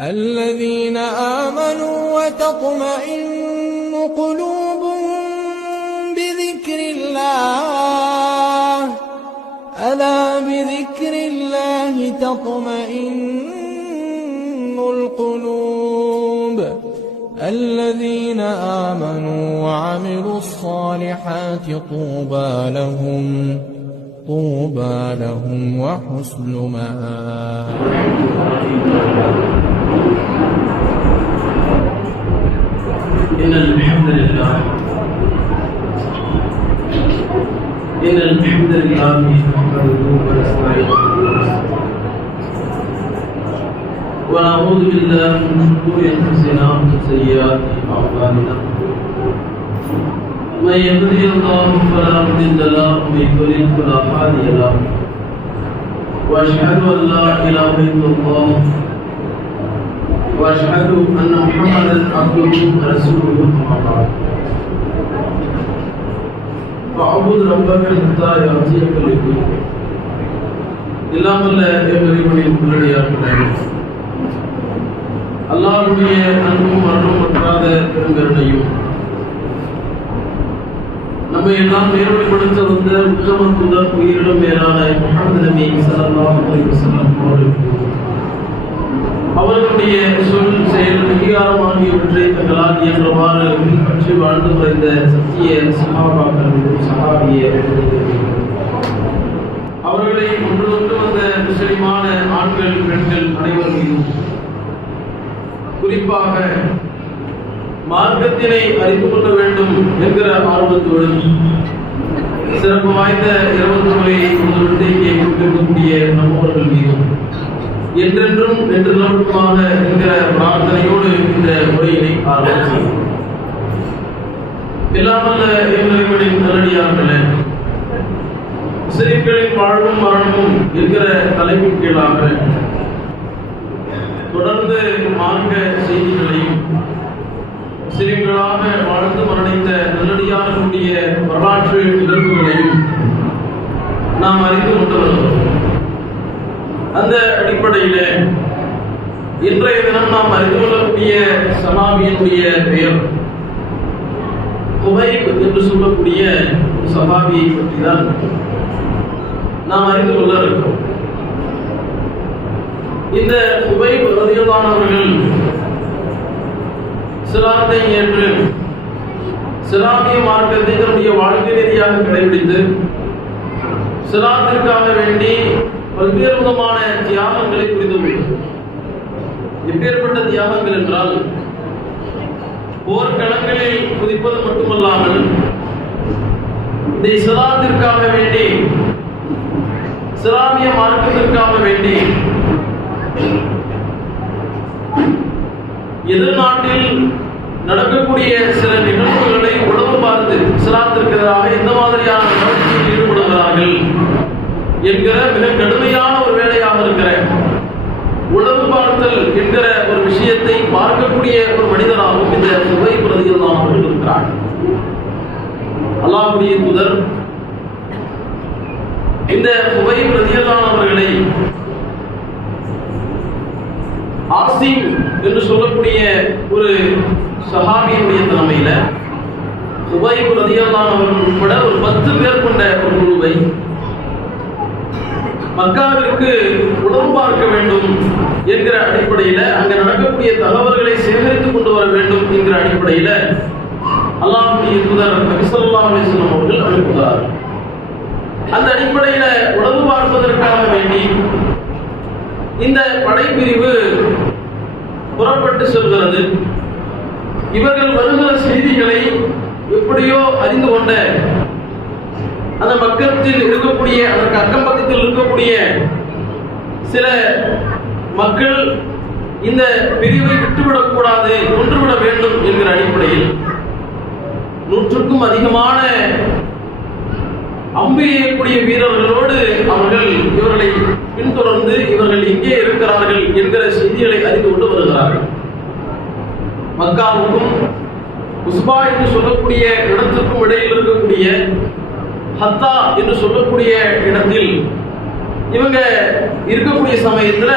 الذين آمنوا وتطمئن قلوبهم بذكر الله. ألا بذكر الله تطمئن القلوب. الذين آمنوا وعملوا الصالحات طوبى لهم طوبى لهم وحسن مآب. إن الحمد لله. إن الحمد لله نحمده ونستعينه ونعوذ بالله من شرور أنفسنا ومن سيئات أعمالنا. من يهدي الله فلا مضل له ومن يضلل فلا هادي له. وأشهد أن لا إله إلا الله واشهد ان محمدا عبده ورسوله اما بعد فاعبد ربك حتى ياتيك اليقين இல்லாமல்ல எவரிவனின் உள்ளடியார்களே அல்லாஹ்வுடைய அன்பும் அருளும் பற்றாத பெருங்கருணையும் நம்மை எல்லாம் நேர்மைப்படுத்த வந்த உத்தம தூதர் உயிரிடம் மேலான முகமது நபி ஸல்லல்லாஹு அலைஹி வஸல்லம் அவர்களுக்கு அவர்களுடைய சொல் செயல் அங்கீகாரம் ஆகியவற்றை தங்களால் இயன்றவாறு பின்பற்றி வாழ்ந்து வந்த சத்திய சகாபாக்கள் சகாபிய. அவர்களை கொண்டு கொண்டு வந்த முஸ்லிமான ஆண்கள் பெண்கள் அனைவர் மீதும் குறிப்பாக மார்க்கத்தினை அறிந்து கொள்ள வேண்டும் என்கிற ஆர்வத்தோடு சிறப்பு வாய்ந்த இருபத்தி முறையை முதலிட்டு இங்கே கொடுக்கக்கூடிய நம்மவர்கள் மீதும் என்றென்றும் என்று நிலவட்டுமாக என்கிற பிரார்த்தனையோடு இந்த உரையினை ஆரம்பித்தோம் இல்லாமல் எங்களின் நல்லடியார்களே முஸ்லிம்களின் வாழ்வும் மரணமும் என்கிற தலைப்பின் கீழாக தொடர்ந்து மார்க்க செய்திகளையும் முஸ்லிம்களாக வாழ்ந்து மரணித்த நல்லடியார்களுடைய வரலாற்று நிகழ்வுகளையும் நாம் அறிந்து கொண்டு வருகிறோம். அந்த அடிப்படையிலே இன்றைய தினம் நாம் அறிந்து கொள்ளக்கூடிய சமாபியினுடைய பெயர் குவைப் என்று சொல்லக்கூடிய ஒரு பற்றி தான் நாம் அறிந்து கொள்ள இருக்கிறோம். இந்த குவைப் ரதியமானவர்கள் சிலாத்தை ஏற்று சிலாமிய மார்க்கத்தை தன்னுடைய வாழ்க்கை ரீதியாக கடைபிடித்து சிலாத்திற்காக வேண்டி பல்வேறு விதமான தியாகங்களை புரிந்து கொள்ளும் எப்பேற்பட்ட தியாகங்கள் என்றால் போர்க்களங்களில் குதிப்பது மட்டுமல்லாமல் இந்த இஸ்லாத்திற்காக வேண்டி இஸ்லாமிய மார்க்கத்திற்காக வேண்டி எதிர்நாட்டில் நடக்கக்கூடிய சில நிகழ்வுகளை உணவு பார்த்து இஸ்லாத்திற்கு எதிராக எந்த மாதிரியான என்கிற மிக கடுமையான ஒரு வேலையாக இருக்கிற உளவு பார்த்தல் என்கிற ஒரு விஷயத்தை பார்க்கக்கூடிய ஒரு மனிதனாகவும் இந்த சுவை பிரதிகள் அவர்கள் இருக்கிறார் அல்லாஹுடைய புதர் இந்த சுவை பிரதிகளானவர்களை ஆசிம் என்று சொல்லக்கூடிய ஒரு சஹாபியினுடைய தலைமையில சுபை பிரதிகளானவர்கள் உட்பட ஒரு பத்து பேர் கொண்ட ஒரு குழுவை மக்காவிற்கு உணவு பார்க்க வேண்டும் என்கிற அடிப்படையில அங்க நடக்கக்கூடிய தகவல்களை சேகரித்துக் கொண்டு வர வேண்டும் என்கிற அடிப்படையில அல்லாஹுடைய தூதர் நபிசல்லா அலிஸ்லாம் அவர்கள் அனுப்புகிறார் அந்த அடிப்படையில உணவு பார்ப்பதற்காக வேண்டி இந்த படைப்பிரிவு புறப்பட்டு செல்கிறது. இவர்கள் வருகிற செய்திகளை எப்படியோ அறிந்து கொண்ட அந்த மக்கத்தில் இருக்கக்கூடிய அதற்கு அக்கம் பக்கத்தில் இருக்கக்கூடிய சில மக்கள் இந்த பிரிவை விட்டுவிடக்கூடாது கொன்றுவிட வேண்டும் என்கிற அடிப்படையில் நூற்றுக்கும் அதிகமான அம்பு எய்யக்கூடிய வீரர்களோடு அவர்கள் இவர்களை பின்தொடர்ந்து இவர்கள் எங்கே இருக்கிறார்கள் என்கிற செய்திகளை அறிந்து கொண்டு வருகிறார்கள். மக்காவுக்கும் உஸ்பா என்று சொல்லக்கூடிய இடத்திற்கும் இடையில் இருக்கக்கூடிய ஹத்தா என்று சொல்லக்கூடிய இடத்தில் இவங்க இருக்கக்கூடிய சமயத்தில்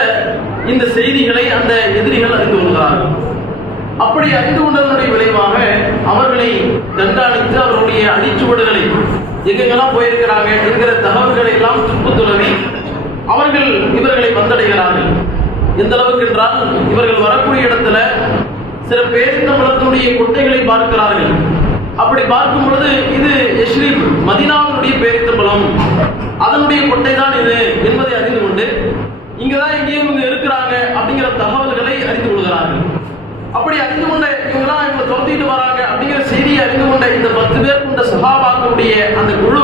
இந்த செய்திகளை அந்த எதிரிகள் அறிந்து கொள்கிறார்கள் அப்படி அறிந்து கொண்டதனுடைய விளைவாக அவர்களை கண்காணித்து அவர்களுடைய அடிச்சுவடுகளை எங்கெங்கெல்லாம் போயிருக்கிறாங்க என்கிற தகவல்களை எல்லாம் துப்பு அவர்கள் இவர்களை வந்தடைகிறார்கள். எந்த அளவுக்கு என்றால் இவர்கள் வரக்கூடிய இடத்துல சில பேரிந்தம்பலத்தினுடைய கொட்டைகளை பார்க்கிறார்கள். அப்படி பார்க்கும் பொழுது இது யஷ்ரீப் மதினாவுடைய பேரித்தம்பலம். அதனுடைய கொட்டை தான் இது என்பதை அறிந்து கொண்டு இங்கதான் எங்கேயும் இவங்க இருக்கிறாங்க அப்படிங்கிற தகவல்களை அறிந்து கொள்கிறார்கள். அப்படி அறிந்து கொண்ட இவங்கெல்லாம் இவங்க துரத்திட்டு வராங்க அப்படிங்கிற செய்தியை அறிந்து கொண்ட இந்த பத்து பேர் கொண்ட சகாபாக்களுடைய அந்த குழு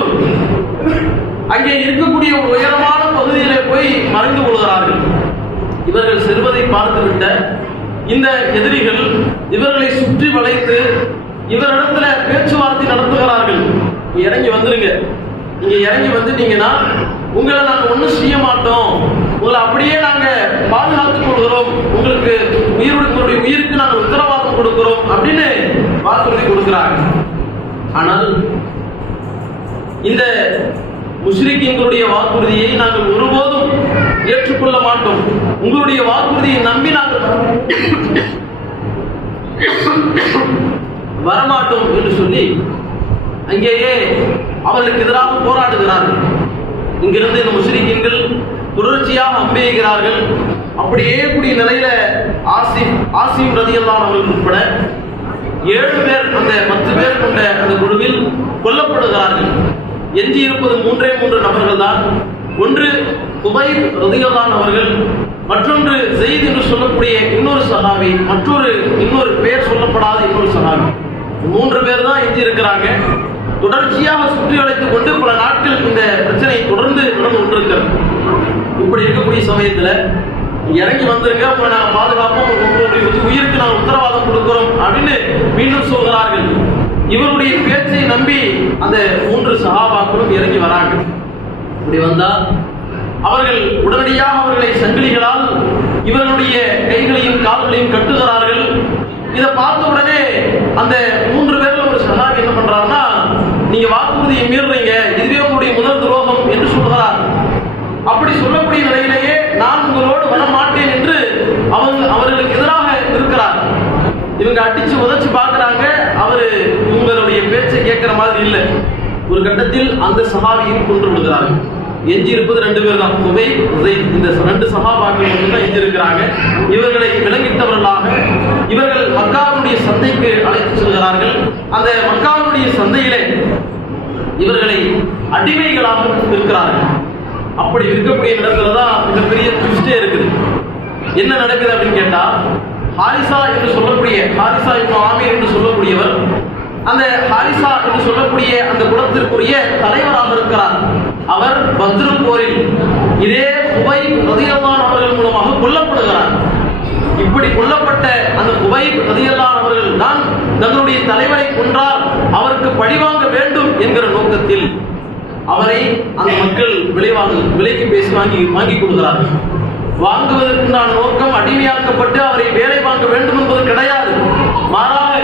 அங்கே இருக்கக்கூடிய ஒரு உயரமான பகுதியிலே போய் மறைந்து கொள்கிறார்கள். இவர்கள் செல்வதை பார்த்துவிட்ட இந்த எதிரிகள் இவர்களை சுற்றி வளைத்து இவரிடத்துல பேச்சுவார்த்தை நடத்துகிறார்கள். இறங்கி வந்துருங்க. நீங்க இறங்கி வந்துட்டீங்கன்னா உங்களை நாங்க ஒண்ணும் செய்ய மாட்டோம். உங்களை அப்படியே நாங்க பாதுகாத்துக் கொள்கிறோம். உங்களுக்கு உயிர் உங்களுடைய உயிருக்கு நாங்கள் உத்தரவாதம் கொடுக்கிறோம் அப்படின்னு வாக்குறுதி கொடுக்கிறாங்க. ஆனால் இந்த முஸ்லிம்களுடைய வாக்குறுதியை நாங்கள் ஒருபோதும் ஏற்றுக்கொள்ள மாட்டோம். உங்களுடைய வாக்குறுதியை நம்பி நாங்கள் வரமாட்டோம் என்று சொல்லி அங்கேயே அவர்களுக்கு எதிராக போராடுகிறார்கள். இங்கிருந்து இந்த முஸ்லிம்கள் தொடர்ச்சியாக அம்பெய்கிறார்கள். அப்படியே கூடிய நிலையில ஆசிம் ஆசிம் ரதியல்லான் அவர்கள் உட்பட ஏழு பேர் அந்த பத்து பேர் கொண்ட அந்த குழுவில் கொல்லப்படுகிறார்கள். எஞ்சி இருப்பது மூன்றே மூன்று நபர்கள் தான். ஒன்று குபை ரதியல்லான் அவர்கள் மற்றொன்று செய்தி என்று சொல்லக்கூடிய இன்னொரு சகாவி மற்றொரு இன்னொரு பேர் சொல்லப்படாத இன்னொரு சகாவி மூன்று பேர் தான் எஞ்சி இருக்கிறாங்க. தொடர்ச்சியாக சுற்றி வளைத்துக் கொண்டு பல நாட்கள் இந்த பிரச்சனை தொடர்ந்து நடந்து கொண்டிருக்கிறது. இப்படி இருக்கக்கூடிய சமயத்துல இறங்கி வந்திருக்க உங்களை நாங்கள் பாதுகாப்போம் உங்களுடைய உயிருக்கு நாங்கள் உத்தரவாதம் கொடுக்கிறோம் அப்படின்னு மீண்டும் சொல்கிறார்கள். இவருடைய பேச்சை நம்பி அந்த மூன்று சகாபாக்களும் இறங்கி வராங்க. இப்படி வந்தா அவர்கள் உடனடியாக அவர்களை சங்கிலிகளால் இவர்களுடைய கைகளையும் கால்களையும் கட்டுகிறார்கள். இதை பார்த்த உடனே அந்த மூன்று பேர்ல ஒரு சகாபி என்ன பண்றாருன்னா நீங்க வாக்குறுதியை மீறுறீங்க இதுவே உங்களுடைய முதல் துரோகம் என்று சொல்கிறார் அப்படி சொல்லக்கூடிய நிலையிலேயே நான் உங்களோடு வர மாட்டேன் என்று அவங்க அவர்களுக்கு எதிராக இருக்கிறார். இவங்க அடிச்சு உதச்சு பாக்குறாங்க அவரு உங்களுடைய பேச்சை கேட்கிற மாதிரி இல்லை. ஒரு கட்டத்தில் அந்த சஹாபியும் கொன்று விடுகிறார்கள். எஞ்சி இருப்பது ரெண்டு பேர் தான். குபை உதை இந்த ரெண்டு சகாபாக்கள் மட்டும்தான் எஞ்சிருக்கிறாங்க. எஞ்சி இருக்கிறாங்க இவர்களை விளங்கிட்டவர்களாக இவர்கள் மக்காவுடைய சந்தைக்கு அழைத்து செல்கிறார்கள். அந்த மக்காவுடைய சந்தையிலே இவர்களை அடிமைகளாக இருக்கிறார்கள். அப்படி இருக்கக்கூடிய இடத்துல தான் மிகப்பெரிய ட்விஸ்டே இருக்குது. என்ன நடக்குது அப்படின்னு கேட்டா ஹாரிசா என்று சொல்லக்கூடிய ஹாரிசா இப்னு ஆமீர் என்று சொல்லக்கூடியவர் அந்த ஹாரிசா என்று சொல்லக்கூடிய அந்த குலத்திற்குரிய தலைவராக இருக்கிறார். அவர் பத்ரு போரில் இதே குபை ரதியல்லான் அவர்கள் மூலமாக கொல்லப்படுகிறார். இப்படி கொல்லப்பட்ட அந்த குபை ரதியல்லான் அவர்கள் தான் தங்களுடைய தலைவரை கொன்றால் அவருக்கு பழிவாங்க வேண்டும் என்கிற நோக்கத்தில் அவரை அந்த மக்கள் விளைவாங்க விலைக்கு பேசி வாங்கி வாங்கி கொடுக்கிறார்கள் நான் நோக்கம் அடிமையாக்கப்பட்டு அவரை வேலை வாங்க வேண்டும் என்பது கிடையாது மாறாக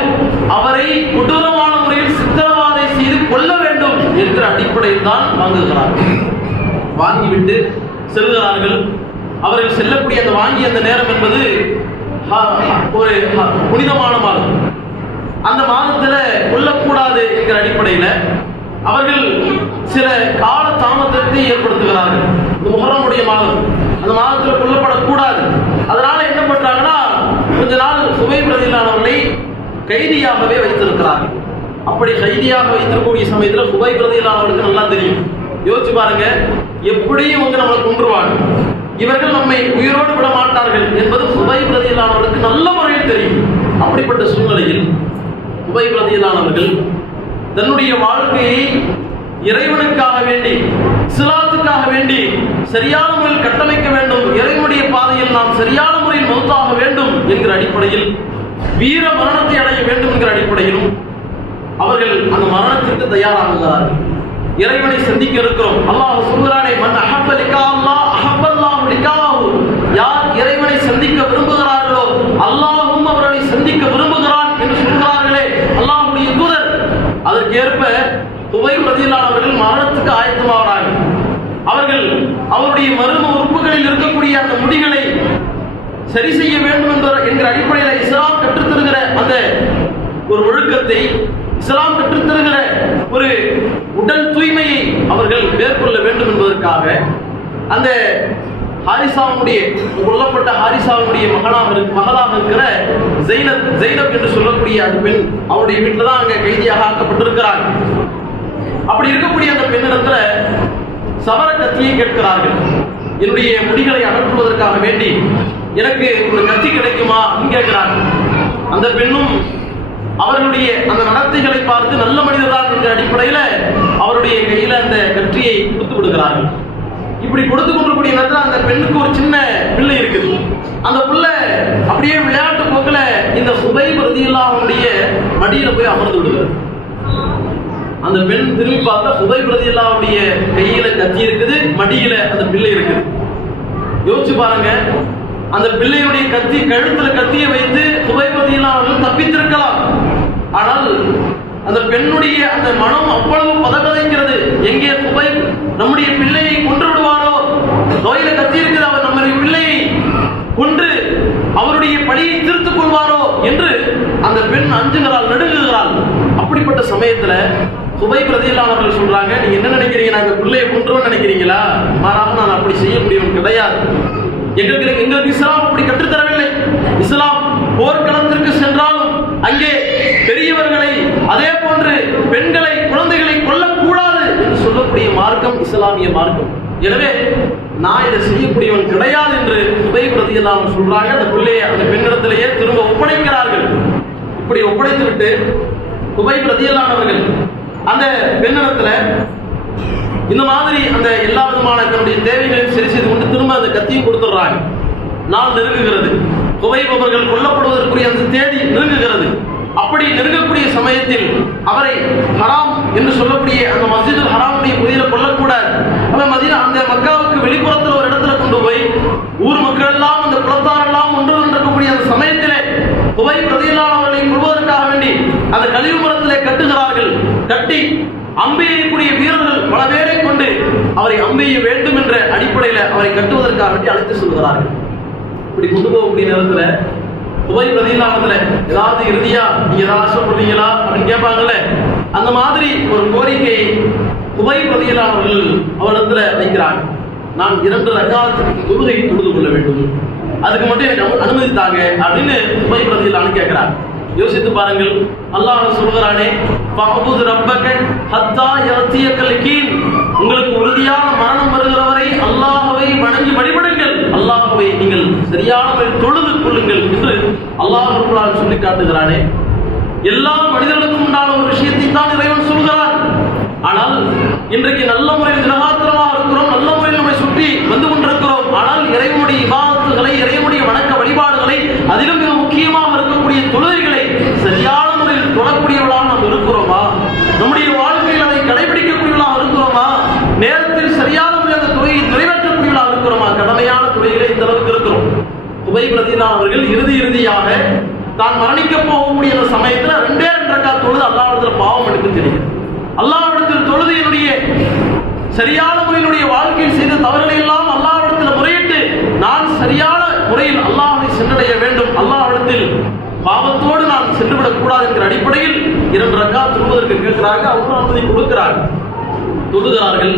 அவரை கொடூரமான முறையில் சித்திரவாதை செய்து கொள்ள வேண்டும் என்கிற அடிப்படையில் தான் வாங்குகிறார்கள் வாங்கிவிட்டு செல்கிறார்கள். அவர்கள் செல்லக்கூடிய அந்த வாங்கிய அந்த நேரம் என்பது ஒரு புனிதமான மாதம். அந்த மாதத்துல கொல்லக்கூடாது என்கிற அடிப்படையில அவர்கள் சில கால தாமதத்தை ஏற்படுத்துகிறார்கள். இந்த முகரமுடைய மாதம். அந்த மாதத்துல கொல்லப்படக்கூடாது. அதனால என்ன பண்றாங்கன்னா கொஞ்ச நாள் சுவை பிரதியிலானவர்களை கைதியாகவே வைத்திருக்கிறார்கள். அப்படி கைதியாக வைத்திருக்கக்கூடிய சமயத்துல சுபை பிரதியிலானவர்களுக்கு நல்லா தெரியும். யோசிச்சு பாருங்க எப்படியும் இவங்க நம்மளை கொன்றுவாங்க இவர்கள் நம்மை உயிரோடு விட மாட்டார்கள் என்பது சுபை பிரதியிலானவர்களுக்கு நல்ல முறையில் தெரியும். அப்படிப்பட்ட சூழ்நிலையில் உபை பிரதியிலானவர்கள் தன்னுடைய வாழ்க்கையை இறைவனுக்காக வேண்டி சிலாத்துக்காக வேண்டி சரியான முறையில் கட்டமைக்க வேண்டும். இறைவனுடைய பாதையில் நாம் சரியான முறையில் மௌத்தாக வேண்டும் என்கிற அடிப்படையில் வீர மரணத்தை அடைய வேண்டும் என்கிற அடிப்படையிலும் அவர்கள் அந்த மரணத்திற்கு தயாராகிறார்கள் இறைவனை சந்திக்க இருக்கிறோம் அல்லாஹ் சொல்கிறானே மன் அஹப்பலிக்கா லிகா அல்லாஹ் அஹப்பல்லாஹு யார் இறைவனை சந்திக்க விரும்புகிறார்களோ அல்லாஹும் அவர்களை சந்திக்க விரும்புகிறான் என்று சொல்கிறார்களே அல்லாஹுடைய தூதர். அதற்கேற்ப துவை பிரதியிலானவர்கள் மரணத்துக்கு ஆயத்தமாகிறார்கள் அவர்கள் அவருடைய மரும உறுப்புகளில் இருக்கக்கூடிய அந்த முடிகளை சரி செய்ய வேண்டும் என்ற என்கிற அடிப்படையில் இஸ்லாம் கற்றுத்தருகிற அந்த ஒரு ஒழுக்கத்தை இஸ்லாம் பெற்றுத்தருகிற ஒரு உடல் தூய்மையை அவர்கள் மேற்கொள்ள வேண்டும் என்பதற்காக அந்த ஹாரிசாவுடைய கொல்லப்பட்ட ஹாரிசாவுடைய மகனாக இருக்கு மகளாக இருக்கிற ஜெயினப் ஜெயினப் என்று சொல்லக்கூடிய அந்த பெண் அவருடைய வீட்டில் தான் அங்கே கைதியாக ஆக்கப்பட்டிருக்கிறார் அப்படி இருக்கக்கூடிய அந்த பெண்ணிடத்துல சவர கத்தியை கேட்கிறார்கள். என்னுடைய முடிகளை அகற்றுவதற்காக வேண்டி எனக்கு ஒரு கத்தி கிடைக்குமா? அப்படின்னு கேட்கிறாங்க அந்த பெண்ணும் அவர்களுடைய அந்த நடத்தைகளை பார்த்து நல்ல மனிதர்தான் என்ற அடிப்படையில அவருடைய கையில அந்த கற்றியை கொடுத்து விடுகிறார்கள். இப்படி கொடுத்து கொண்டிருக்கூடிய நேரத்தில் அந்த பெண்ணுக்கு ஒரு சின்ன பிள்ளை இருக்குது. அந்த பிள்ளை அப்படியே விளையாட்டு போக்கில் இந்த சுபை பிரதியில்லாவுடைய மடியில போய் அமர்ந்து விடுகிறது. அந்த பெண் திரும்பி பார்த்தா சுபை பிரதியில்லாவுடைய கையில கத்தி இருக்குது மடியில அந்த பிள்ளை இருக்குது. யோசிச்சு பாருங்க. அந்த பிள்ளையுடைய கத்தி கழுத்துல கத்தியை வைத்து சுபை பிரதியில்லா அவர்கள் தப்பித்திருக்கலாம். ஆனால் அந்த பெண்ணுடைய அந்த மனம் அவ்வளவு பதகதைக்கிறது எங்கே குபை நம்முடைய பிள்ளையை கொன்று விடுவாரோ? நோயில கத்தி அவர் நம்முடைய பிள்ளையை கொன்று அவருடைய பழியை தீர்த்துக் கொள்வாரோ என்று அந்த பெண் அஞ்சுகிறாள் நடுங்குகிறாள். அப்படிப்பட்ட சமயத்துல சுபை பிரதியில்லாதவர்கள் சொல்றாங்க நீங்க என்ன நினைக்கிறீங்க? நாங்க பிள்ளையை கொன்றோம் நினைக்கிறீங்களா? மாறாக நான் அப்படி செய்ய முடியும் கிடையாது. எங்களுக்கு எங்களுக்கு இஸ்லாம் அப்படி கற்றுத்தரவில்லை. இஸ்லாம் போர்க்களத்திற்கு சென்றாலும் அங்கே பெரியவர்களை அதே போன்று பெண்களை குழந்தைகளை கொல்லக்கூடாது என்று சொல்லக்கூடிய மார்க்கம் இஸ்லாமிய மார்க்கம். எனவே நான் இதை செய்யக்கூடியவன் கிடையாது என்று உபய பிரதியெல்லாம் சொல்றாங்க. அந்த பிள்ளையை அந்த பெண்ணிடத்திலேயே திரும்ப ஒப்படைக்கிறார்கள். இப்படி ஒப்படைத்து விட்டு குபை பிரதியல்லானவர்கள் அந்த பெண்ணிடத்துல இந்த மாதிரி அந்த எல்லா விதமான தன்னுடைய தேவைகளையும் சரி செய்து கொண்டு திரும்ப அந்த கத்தியும் கொடுத்துடுறாங்க. நாள் நெருங்குகிறது. புகைப்பவர்கள் கொல்லப்படுவதற்குரிய அந்த தேதி நெருங்குகிறது. அப்படி நெருங்கக்கூடிய சமயத்தில் அவரை ஹராம் என்று சொல்லக்கூடிய அந்த மஸ்ஜிதுல் ஹராமுடைய பகுதியில் கொல்லக்கூடாது. அவன் மதினா அந்த மக்காவுக்கு வெளிப்புறத்தில் ஒரு இடத்துல கொண்டு போய் ஊர் மக்கள் எல்லாம் அந்த குளத்தாரெல்லாம் ஒன்று இருக்கக்கூடிய அந்த சமயத்திலே புகை பிரதியிலானவர்களை கொள்வதற்காக வேண்டி அந்த கழிவு மரத்திலே கட்டுகிறார்கள். கட்டி அம்பெய்யக்கூடிய வீரர்கள் பல பேரை கொண்டு அவரை அம்பெய்ய வேண்டும் என்ற அடிப்படையில் அவரை கட்டுவதற்காக வேண்டி அழைத்து சொல்கிறார்கள். இப்படி கொண்டு போகக்கூடிய நேரத்துல துபை பிரதியிலானதுல ஏதாவது இறுதியா நீங்க ஏதாவது ஆசைப்படுறீங்களா அப்படின்னு கேட்பாங்கல்ல. அந்த மாதிரி ஒரு கோரிக்கை துபை பிரதியிலானவர்கள் அவரிடத்துல வைக்கிறாங்க. நான் இரண்டு ரகாத்துக்கு தொழுகை தொழுது கொள்ள வேண்டும். அதுக்கு மட்டும் எனக்கு அனு- அனுமதி தாங்க அப்படின்னு துபை பிரதியிலான்னு கேட்கிறாங்க யோசித்து பாருங்கள். அல்லாஹ் சொல்கிறானே ஃபஅபுது ரப்பக ஹத்தா யத்தியக்கல் கீழ் உங்களுக்கு உறுதியான மரணம் வருகிற வரை வணங்கி வழிபடுங்கள் அல்லாஹுவை நீங்கள் சரியான முறையில் தொழுது கொள்ளுங்கள் என்று அல்லாஹ் ரப்பல் சொல்லி காட்டுகிறானே. எல்லா மனிதர்களுக்கும் உண்டான ஒரு விஷயத்தை தான் இறைவன் சொல்கிறான். ஆனால் இன்றைக்கு நல்ல முறையில் தினகாத்திரமாக இருக்கிறோம் நல்ல முறையில் நம்மை சுற்றி வந்து கொண்டிருக்கிறோம். ஆனால் இறைவனுடைய விவாதத்துகளை இறைவனுடைய வணக்க வழிபாடுகளை அதிலும் மிக முக்கியமாக இருக்கக்கூடிய தொழுகைகளை சரியான முறையில் தொழக்கூடியவர்களாக நாம் இருக்கிறோமா நம்முடைய வாழ்க்கையில் அதை கடைபிடிக்கக்கூடியவர்களாக இருக்கிறோமா நேரத்தில் சரியான முறையில் அந்த தொழுகையை நிறைவேற்றக்கூடியவர்களாக இருக்கிறோமா கடமையான தொழுகைகளை இந்த அளவுக்கு இருக்கிறோம் அவர்கள் இறுதி இறுதியாக தான் மரணிக்க போகக்கூடிய அந்த சமயத்துல ரெண்டே ரெண்டு ரக்கா தொழுது அல்லாவிடத்தில் பாவம் எடுக்க தெரியும். அல்லாவிடத்தில் தொழுது என்னுடைய சரியான முறையினுடைய வாழ்க்கையில் செய்த தவறுகளை எல்லாம் அல்லாவிடத்தில் முறையிட்டு நான் சரியான முறையில் அல்லாஹ்வை சென்றடைய வேண்டும். அல்லாவிடத்தில் பாவத்தோடு நான் சென்றுவிடக் கூடாது என்கிற அடிப்படையில் இரண்டு ரக்கா தொழுவதற்கு கேட்கிறாங்க அவரும் அனுமதி கொடுக்கிறார்கள். தொழுகிறார்கள்.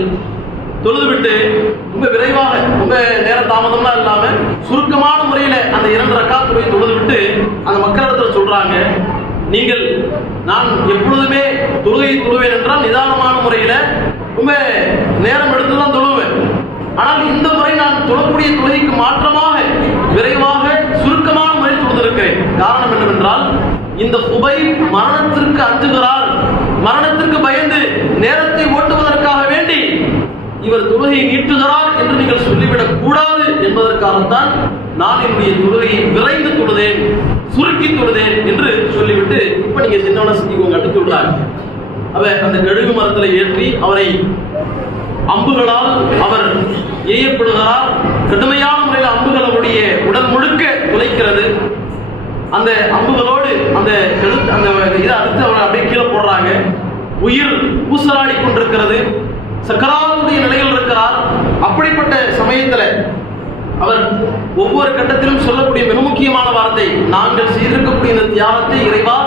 தொழுதுவிட்டு ரொம்ப விரைவாக ரொம்ப நேர தாமதம்லாம் இல்லாம சுருக்கமான முறையில அந்த இரண்டு ரக்காத் தொழுது தொழுதுவிட்டு அந்த மக்களிடத்துல சொல்றாங்க. நீங்கள் நான் எப்பொழுதுமே தொழுகை தொழுவேன் என்றால் நிதானமான முறையில ரொம்ப நேரம் எடுத்து தான் தொழுவேன். ஆனால் இந்த முறை நான் தொழக்கூடிய தொழுகைக்கு மாற்றமாக விரைவாக சுருக்கமான முறையில் தொழுதிருக்கிறேன். காரணம் என்னவென்றால் இந்த புபை மரணத்திற்கு அஞ்சுகிறார். மரணத்திற்கு பயந்து நேரத்தை ஓட்டுவதற்காக இவர் தொழுகையை நீட்டுகிறார் என்று நீங்கள் சொல்லிவிடக் கூடாது என்பதற்காகத்தான் நான் என்னுடைய தொழுகையை விரைந்து தொழுதேன் சுருக்கி தொழுதேன் என்று சொல்லிவிட்டு இப்ப நீங்க சின்னவன செஞ்சுக்கோங்க அப்படின்னு சொல்றாங்க அவ அந்த கழுகு மரத்துல ஏற்றி அவரை அம்புகளால் அவர் ஏயப்படுகிறார். கடுமையான முறையில் அம்புகள் அவருடைய உடல் முழுக்க துளைக்கிறது. அந்த அம்புகளோடு அந்த கழுத்து அந்த இதை அடுத்து அவரை அப்படியே கீழே போடுறாங்க. உயிர் ஊசலாடி கொண்டிருக்கிறது. சக்கராவுடைய நிலையில் இருக்கிறார். அப்படிப்பட்ட சமயத்துல அவர் ஒவ்வொரு கட்டத்திலும் சொல்லக்கூடிய மிக முக்கியமான வார்த்தை நாங்கள் செய்திருக்கக்கூடிய இந்த தியாகத்தை இறைவா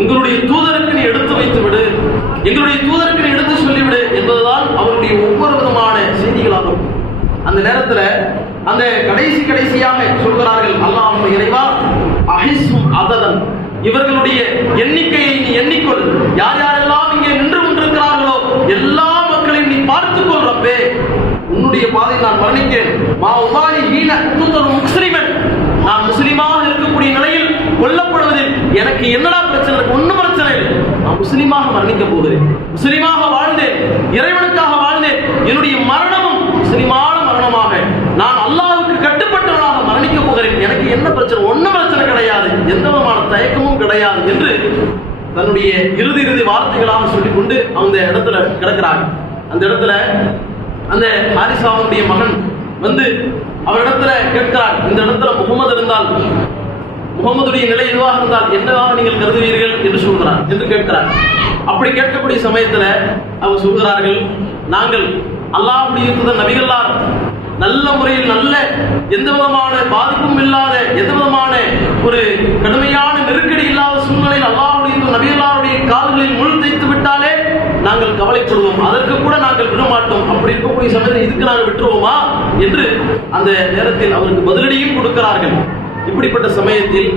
எங்களுடைய தூதருக்கு நீ எடுத்து வைத்து விடு எங்களுடைய தூதருக்கு நீ எடுத்து சொல்லிவிடு என்பதுதான் அவருடைய ஒவ்வொரு விதமான செய்திகளாகும். அந்த நேரத்துல அந்த கடைசி கடைசியாக சொல்கிறார்கள் அல்லாஹ் இறைவா அஹிசும் அததன் இவர்களுடைய எண்ணிக்கையை நீ எண்ணிக்கொள். யார் யாரெல்லாம் இங்கே நின்று கொண்டிருக்கிறார்களோ எல்லா மக்களையும் நீ பார்த்துக்கொள் ரப்பே. உன்னுடைய பாதையில் நான் மரணித்தேன். மா உபாலி ஹீன துத்தர் முஸ்லிமன். நான் முஸ்லிமாக இருக்கக்கூடிய நிலையில் கொல்லப்படுவதில் எனக்கு என்னடா பிரச்சனை? இருக்கு ஒன்றும் பிரச்சனை இல்லை. நான் முஸ்லிமாக மரணிக்க போகிறேன். முஸ்லிமாக வாழ்ந்தேன். இறைவனுக்காக வாழ்ந்தேன். என்னுடைய மரணமும் முஸ்லிமான மரணமாக. நான் அல்லாவுக்கு கட்டுப்பட்டவனாக மரணிக்க போகிறேன். எனக்கு என்ன பிரச்சனை? ஒன்றும் பிரச்சனை கிடையாது. எந்த விதமான தயக்கமும் கிடையாது என்று தன்னுடைய இறுதி இறுதி வார்த்தைகளாக சொல்லிக்கொண்டு அந்த இடத்துல கிடக்கிறாங்க அந்த இடத்துல அந்த ஹாரிசாவுடைய மகன் வந்து அவரிடத்துல கேட்கிறார். இந்த இடத்துல முகமது இருந்தால் முகமதுடைய நிலை எதுவாக இருந்தால் என்னவாக நீங்கள் கருதுவீர்கள் என்று சொல்கிறார் என்று கேட்கிறார். அப்படி கேட்கக்கூடிய சமயத்துல அவர் சொல்கிறார்கள் நாங்கள் அல்லாஹுடைய தூதர் நபிகளார் நல்ல முறையில் நல்ல எந்த விதமான பாதிப்பும் இல்லாத எந்த விதமான ஒரு கடுமையான நெருக்கடி இல்லாத சூழ்நிலையில் அல்லாஹுடைய நபிகளாருடைய கால்களில் முள் தைத்து விட்டாலே நாங்கள் கவலைப்படுவோம் அதற்கு கூட நாங்கள் விடமாட்டோம். அப்படி இருக்கக்கூடிய சமயத்தில் இதுக்கு நாங்கள் விட்டுருவோமா என்று அந்த நேரத்தில் அவருக்கு பதிலடியும் கொடுக்கிறார்கள். இப்படிப்பட்ட சமயத்தில்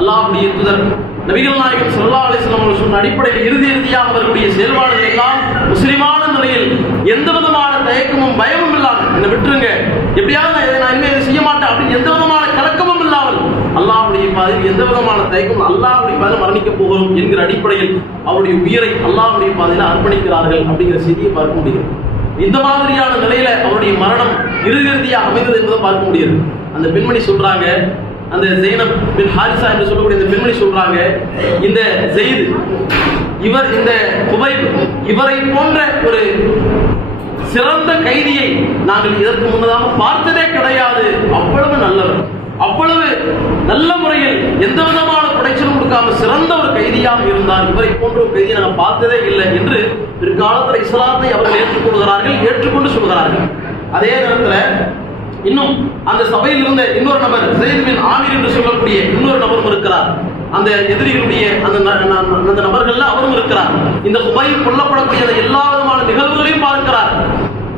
அல்லாஹுடைய தூதர் நபிகள் நாயகம் சொல்லா அலைஹி வஸல்லம் அவர்கள் சொன்ன அடிப்படையில் இறுதி இறுதியாக அவர்களுடைய செயல்பாடுகள் எல்லாம் முஸ்லிமான நிலையில் எந்த விதமான தயக்கமும் பயமும் இல்லாமல் என்னை விட்டுருங்க. எப்படியாவது நான் இதை நான் இனிமேல் இதை செய்ய மாட்டேன் அப்படின்னு எந்த விதமான கலக்கமும் இல்லாமல் அல்லாவுடைய பாதையில் எந்த விதமான தயக்கம் அல்லாவுடைய பாதையில் மரணிக்க போகிறோம் என்கிற அடிப்படையில் அவருடைய உயிரை அல்லாவுடைய பாதையில் அர்ப்பணிக்கிறார்கள் அப்படிங்கிற செய்தியை பார்க்க முடிகிறது. இந்த மாதிரியான நிலையில அவருடைய மரணம் இறுதி இறுதியாக அமைந்தது என்பதை பார்க்க முடியாது அந்த பெண்மணி சொல்றாங்க அந்த ஜெயினப் பின் ஹாரிசா என்று சொல்லக்கூடிய இந்த பெண்மணி சொல்றாங்க இந்த ஜெயித் இவர் இந்த குபை இவரை போன்ற ஒரு சிறந்த கைதியை நாங்கள் இதற்கு முன்னதாக பார்த்ததே கிடையாது. அவ்வளவு நல்லவர். அவ்வளவு நல்ல முறையில் எந்த விதமான குடைச்சலும் கொடுக்காம சிறந்த ஒரு கைதியாக இருந்தார். இவரை போன்ற ஒரு கைதியை நாங்கள் பார்த்ததே இல்லை என்று பிற்காலத்தில் இஸ்லாத்தை அவர்கள் ஏற்றுக்கொள்கிறார்கள் ஏற்றுக்கொண்டு சொல்கிறார்கள். அதே நேரத்தில் இன்னும் அந்த சபையில் இருந்த இன்னொரு நபர் ஜெயித் பின் ஆமீர் என்று சொல்லக்கூடிய இன்னொரு நபரும் இருக்கிறார். அந்த எதிரிகளுடைய அந்த ந- ந- அந்த நபர்கள்ல அவரும் இருக்கிறார். இந்த குபையில் கொல்லப்படக்கூடிய அந்த எல்லா விதமான நிகழ்வுகளையும் பார்க்கிறார்.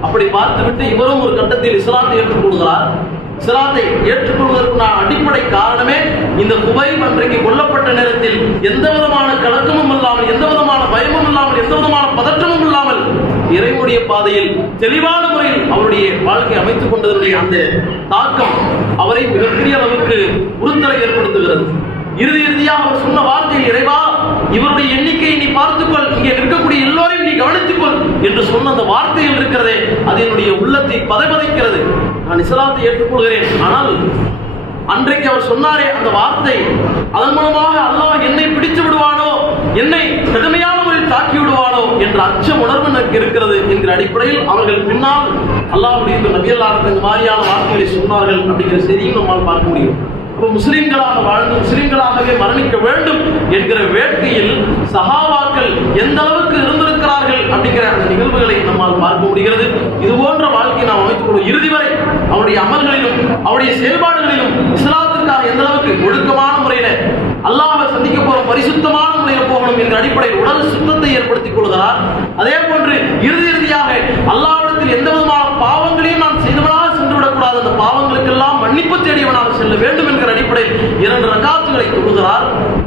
அப்படி பார்த்துவிட்டு இவரும் ஒரு கட்டத்தில் இஸ்லாத்தை ஏற்றுக்கொள்கிறார் சிராத்தை ஏற்றுக்கொள்வதற்கான அடிப்படை காரணமே இந்த குபை அன்றைக்கு கொல்லப்பட்ட நேரத்தில் எந்த விதமான கலக்கமும் இல்லாமல் எந்த விதமான பயமும் இல்லாமல் எந்த விதமான பதற்றமும் இல்லாமல் இறைவனுடைய பாதையில் தெளிவான முறையில் அவருடைய வாழ்க்கை அமைத்துக் கொண்டதனுடைய அந்த தாக்கம் அவரை மிகப்பெரிய அளவுக்கு உறுத்தலை ஏற்படுத்துகிறது. இறுதி இறுதியாக அவர் சொன்ன வார்த்தையில் இறைவா இவருடைய எண்ணிக்கையை நீ பார்த்துக்கொள். இங்கே இருக்கக்கூடிய எல்லோரையும் நீ கவனித்துக்கொள் என்று சொன்ன அந்த வார்த்தையில் இருக்கிறதே அது என்னுடைய உள்ளத்தை பதைபதைக்கிறது. நான் இஸ்லாத்தை ஏற்றுக்கொள்கிறேன். ஆனால் அன்றைக்கு அவர் சொன்னாரே அந்த வார்த்தை அதன் மூலமாக அல்லாஹ் என்னை பிடித்து விடுவானோ என்னை கடுமையான முறையில் தாக்கி விடுவானோ என்ற அச்ச உணர்வு எனக்கு இருக்கிறது என்கிற அடிப்படையில் அவர்கள் பின்னால் அல்லாஹ் நபியல்லார்கள் இந்த மாதிரியான வார்த்தைகளை சொன்னார்கள் அப்படிங்கிற செய்தியும் நம்மால் பார்க்க முடியும். முஸ்லிம்களாக வாழ்ந்து முஸ்லிம்களாகவே மரணிக்க வேண்டும் என்கிற வேட்கையில் சஹாபாக்கள் எந்த அளவுக்கு இருந்திருக்கிறார்கள் அப்படிங்கிற அந்த நிகழ்வுகளை நம்மால் பார்க்க முடிகிறது. இது போன்ற வாழ்க்கையை நாம் அமைத்துக் கொள்வோம். இறுதி வரை அவருடைய அமல்களிலும் அவருடைய செயல்பாடுகளிலும் இஸ்லாத்திற்காக எந்த அளவுக்கு ஒழுக்கமான முறையில அல்லாஹ்வை சந்திக்க போற பரிசுத்தமான முறையில போகணும் என்ற அடிப்படையில் உடல் சுத்தத்தை ஏற்படுத்திக் கொள்கிறார். அதே போன்று இறுதி இறுதியாக அல்லாவிடத்தில் எந்த விதமான மன்னிப்பு தேடியவனாக செல்ல வேண்டும் என்கிற அடிப்படையில் இரண்டு ரகாத்துகளை தொழுகிறார்.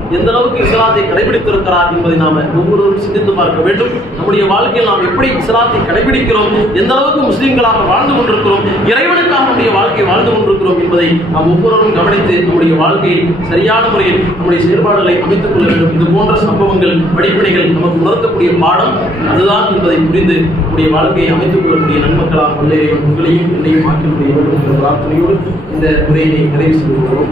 எந்த அளவுக்கு இஸ்லாத்தை கடைபிடித்திருக்கிறார் என்பதை நாம ஒவ்வொருவரும் சிந்தித்து பார்க்க வேண்டும். நம்முடைய வாழ்க்கையில் நாம் எப்படி இஸ்லாத்தை கடைபிடிக்கிறோம்? எந்த அளவுக்கு முஸ்லிம்களாக வாழ்ந்து கொண்டிருக்கிறோம்? இறைவனுக்காக நம்முடைய வாழ்க்கை வாழ்ந்து கொண்டிருக்கிறோம் என்பதை நாம் ஒவ்வொருவரும் கவனித்து நம்முடைய வாழ்க்கையை சரியான முறையில் நம்முடைய செயல்பாடுகளை அமைத்துக் கொள்ள வேண்டும். இது போன்ற சம்பவங்கள் படிப்பனைகள் நமக்கு உணர்த்தக்கூடிய பாடம். அதுதான் என்பதை புரிந்து நம்முடைய வாழ்க்கையை அமைத்துக் கொள்ளக்கூடிய நன்மக்களாக உள்ளே உங்களையும் என்னையும் ஆக்கிய பிரார்த்தனையோடு இந்த உரையை நிறைவு செய்து கொள்கிறோம்.